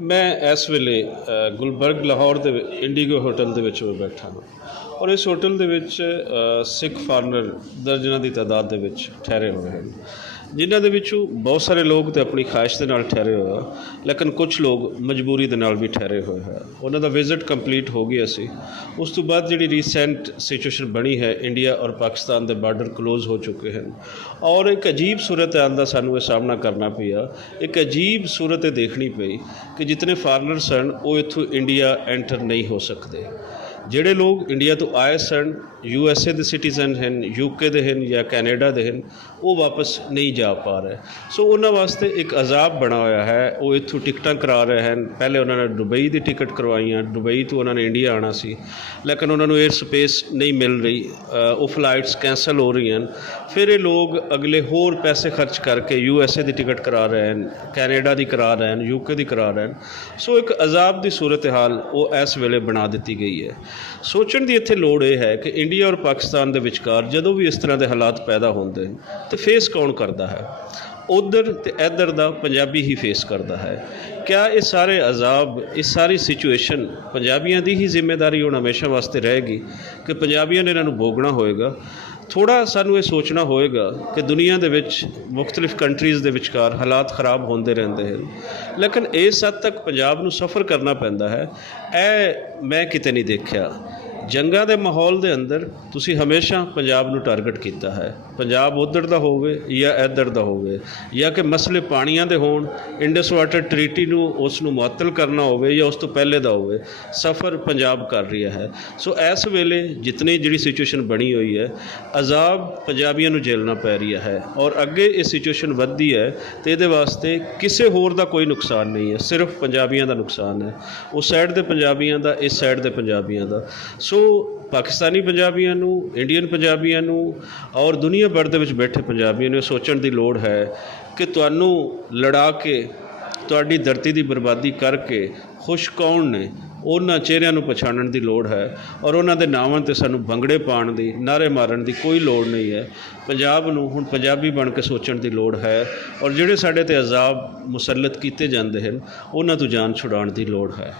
ਮੈਂ ਇਸ ਵੇਲੇ ਗੁਲਬਰਗ ਲਾਹੌਰ ਦੇ ਇੰਡੀਗੋ ਹੋਟਲ ਦੇ ਵਿੱਚ ਮੈਂ ਬੈਠਾ ਹਾਂ ਔਰ ਇਸ ਹੋਟਲ ਦੇ ਵਿੱਚ ਸਿੱਖ ਫਾਰਨਰ ਦਰਜਨਾਂ ਦੀ ਤਾਦਾਦ ਦੇ ਵਿੱਚ ਠਹਿਰੇ ਹੋਏ ਹਨ, ਜਿਨ੍ਹਾਂ ਦੇ ਵਿੱਚੋਂ ਬਹੁਤ ਸਾਰੇ ਲੋਕ ਤਾਂ ਆਪਣੀ ਖਾਹਿਸ਼ ਦੇ ਨਾਲ ਠਹਿਰੇ ਹੋਏ ਆ, ਲੇਕਿਨ ਕੁਝ ਲੋਕ ਮਜਬੂਰੀ ਦੇ ਨਾਲ ਵੀ ਠਹਿਰੇ ਹੋਏ ਹੈ। ਉਹਨਾਂ ਦਾ ਵਿਜ਼ਿਟ ਕੰਪਲੀਟ ਹੋ ਗਿਆ ਸੀ। ਉਸ ਤੋਂ ਬਾਅਦ ਜਿਹੜੀ ਰੀਸੈਂਟ ਸਿਚੁਏਸ਼ਨ ਬਣੀ ਹੈ, ਇੰਡੀਆ ਔਰ ਪਾਕਿਸਤਾਨ ਦੇ ਬਾਰਡਰ ਕਲੋਜ਼ ਹੋ ਚੁੱਕੇ ਹਨ ਔਰ ਇੱਕ ਅਜੀਬ ਸੂਰਤ ਹਾਲ ਦਾ ਸਾਨੂੰ ਇਹ ਸਾਹਮਣਾ ਕਰਨਾ ਪਿਆ। ਇੱਕ ਅਜੀਬ ਸੂਰਤ ਇਹ ਦੇਖਣੀ ਪਈ ਕਿ ਜਿਤਨੇ ਫਾਰਨਰ ਸਨ ਉਹ ਇੱਥੋਂ ਇੰਡੀਆ ਐਂਟਰ ਨਹੀਂ ਹੋ ਸਕਦੇ। ਜਿਹੜੇ ਲੋਕ ਇੰਡੀਆ ਤੋਂ ਆਏ ਸਨ, USA ਦੇ ਸਿਟੀਜ਼ਨ ਹਨ, UK ਦੇ ਹਨ ਜਾਂ ਕੈਨੇਡਾ ਦੇ ਹਨ, ਉਹ ਵਾਪਸ ਨਹੀਂ ਜਾ ਪਾ ਰਹੇ। ਸੋ ਉਹਨਾਂ ਵਾਸਤੇ ਇੱਕ ਅਜ਼ਾਬ ਬਣਾ ਹੋਇਆ ਹੈ। ਉਹ ਇੱਥੋਂ ਟਿਕਟਾਂ ਕਰਾ ਰਹੇ ਹਨ। ਪਹਿਲੇ ਉਹਨਾਂ ਨੇ ਦੁਬਈ ਦੀ ਟਿਕਟ ਕਰਵਾਈਆਂ, ਦੁਬਈ ਤੋਂ ਉਹਨਾਂ ਨੇ ਇੰਡੀਆ ਆਉਣਾ ਸੀ, ਲੇਕਿਨ ਉਹਨਾਂ ਨੂੰ 에ਅਰ ਸਪੇਸ ਨਹੀਂ ਮਿਲ ਰਹੀ, ਉਹ ਫਲਾਈਟਸ ਕੈਂਸਲ ਹੋ ਰਹੀਆਂ ਹਨ। ਫਿਰ ਇਹ ਲੋਕ ਅਗਲੇ ਹੋਰ ਪੈਸੇ ਖਰਚ ਕਰਕੇ USA ਦੀ ਟਿਕਟ ਕਰਾ ਰਹੇ ਹਨ, ਕੈਨੇਡਾ ਦੀ ਕਰਾ ਰਹੇ ਹਨ, UK ਦੀ ਕਰਾ ਰਹੇ ਹਨ। ਸੋ ਇੱਕ ਅਜ਼ਾਬ ਦੀ ਸੂਰਤ ਹਾਲ ਉਹ ਇਸ ਵੇਲੇ ਬਣਾ ਦਿੱਤੀ ਗਈ ਹੈ। ਸੋਚਣ ਦੀ ਇੱਥੇ ਲੋੜ ਇਹ ਹੈ ਕਿ ਇੰਡੀਆ ਔਰ ਪਾਕਿਸਤਾਨ ਦੇ ਵਿਚਕਾਰ ਜਦੋਂ ਵੀ ਇਸ ਤਰ੍ਹਾਂ ਦੇ ਹਾਲਾਤ ਪੈਦਾ ਹੁੰਦੇ ਹਨ ਤਾਂ ਫੇਸ ਕੌਣ ਕਰਦਾ ਹੈ? ਉੱਧਰ ਅਤੇ ਇੱਧਰ ਦਾ ਪੰਜਾਬੀ ਹੀ ਫੇਸ ਕਰਦਾ ਹੈ। ਕਿਆ ਇਹ ਸਾਰੇ ਅਜ਼ਾਬ, ਇਹ ਸਾਰੀ ਸਿਚੁਏਸ਼ਨ ਪੰਜਾਬੀਆਂ ਦੀ ਹੀ ਜ਼ਿੰਮੇਵਾਰੀ ਹੁਣ ਹਮੇਸ਼ਾ ਵਾਸਤੇ ਰਹੇਗੀ ਕਿ ਪੰਜਾਬੀਆਂ ਨੇ ਇਹਨਾਂ ਨੂੰ ਭੋਗਣਾ ਹੋਏਗਾ? ਥੋੜ੍ਹਾ ਸਾਨੂੰ ਇਹ ਸੋਚਣਾ ਹੋਏਗਾ ਕਿ ਦੁਨੀਆ ਦੇ ਵਿੱਚ ਮੁਖਤਲਿਫ ਕੰਟਰੀਜ਼ ਦੇ ਵਿਚਕਾਰ ਹਾਲਾਤ ਖਰਾਬ ਹੁੰਦੇ ਰਹਿੰਦੇ ਹਨ, ਲੇਕਿਨ ਇਸ ਹੱਦ ਤੱਕ ਪੰਜਾਬ ਨੂੰ ਸਫ਼ਰ ਕਰਨਾ ਪੈਂਦਾ ਹੈ, ਇਹ ਮੈਂ ਕਿਤੇ ਨਹੀਂ ਦੇਖਿਆ। ਜੰਗਾਂ ਦੇ ਮਾਹੌਲ ਦੇ ਅੰਦਰ ਤੁਸੀਂ ਹਮੇਸ਼ਾ ਪੰਜਾਬ ਨੂੰ ਟਾਰਗੇਟ ਕੀਤਾ ਹੈ। ਪੰਜਾਬ ਉੱਧਰ ਦਾ ਹੋਵੇ ਜਾਂ ਇੱਧਰ ਦਾ ਹੋਵੇ, ਜਾਂ ਕਿ ਮਸਲੇ ਪਾਣੀਆਂ ਦੇ ਹੋਣ, ਇੰਡਸ ਵਾਟਰ ਟਰੀਟੀ ਨੂੰ ਉਸ ਨੂੰ ਮੁਅੱਤਲ ਕਰਨਾ ਹੋਵੇ ਜਾਂ ਉਸ ਤੋਂ ਪਹਿਲੇ ਦਾ ਹੋਵੇ, ਸਫ਼ਰ ਪੰਜਾਬ ਕਰ ਰਿਹਾ ਹੈ। ਸੋ ਇਸ ਵੇਲੇ ਜਿਤਨੀ ਜਿਹੜੀ ਸਿਚੁਏਸ਼ਨ ਬਣੀ ਹੋਈ ਹੈ, ਅਜ਼ਾਬ ਪੰਜਾਬੀਆਂ ਨੂੰ ਝੇਲਣਾ ਪੈ ਰਿਹਾ ਹੈ ਔਰ ਅੱਗੇ ਇਹ ਸਿਚੁਏਸ਼ਨ ਵੱਧਦੀ ਹੈ ਅਤੇ ਇਹਦੇ ਵਾਸਤੇ ਕਿਸੇ ਹੋਰ ਦਾ ਕੋਈ ਨੁਕਸਾਨ ਨਹੀਂ ਹੈ, ਸਿਰਫ ਪੰਜਾਬੀਆਂ ਦਾ ਨੁਕਸਾਨ ਹੈ। ਉਸ ਸਾਈਡ ਦੇ ਪੰਜਾਬੀਆਂ ਦਾ, ਇਸ ਸਾਈਡ ਦੇ ਪੰਜਾਬੀਆਂ ਦਾ। ਸੋ ਪਾਕਿਸਤਾਨੀ ਪੰਜਾਬੀਆਂ ਨੂੰ, ਇੰਡੀਅਨ ਪੰਜਾਬੀਆਂ ਨੂੰ ਔਰ ਦੁਨੀਆ ਭਰ ਦੇ ਵਿੱਚ ਬੈਠੇ ਪੰਜਾਬੀਆਂ ਨੂੰ ਇਹ ਸੋਚਣ ਦੀ ਲੋੜ ਹੈ ਕਿ ਤੁਹਾਨੂੰ ਲੜਾ ਕੇ, ਤੁਹਾਡੀ ਧਰਤੀ ਦੀ ਬਰਬਾਦੀ ਕਰਕੇ ਖੁਸ਼ ਕੌਣ ਨੇ, ਉਹਨਾਂ ਚਿਹਰਿਆਂ ਨੂੰ ਪਛਾਣਨ ਦੀ ਲੋੜ ਹੈ ਔਰ ਉਹਨਾਂ ਦੇ ਨਾਵਾਂ 'ਤੇ ਸਾਨੂੰ ਭੰਗੜੇ ਪਾਉਣ ਦੀ, ਨਾਅਰੇ ਮਾਰਨ ਦੀ ਕੋਈ ਲੋੜ ਨਹੀਂ ਹੈ। ਪੰਜਾਬ ਨੂੰ ਹੁਣ ਪੰਜਾਬੀ ਬਣ ਕੇ ਸੋਚਣ ਦੀ ਲੋੜ ਹੈ ਔਰ ਜਿਹੜੇ ਸਾਡੇ 'ਤੇ ਅਜ਼ਾਬ ਮੁਸੱਲਤ ਕੀਤੇ ਜਾਂਦੇ ਹਨ, ਉਹਨਾਂ ਤੋਂ ਜਾਨ ਛੁਡਾਉਣ ਦੀ ਲੋੜ ਹੈ।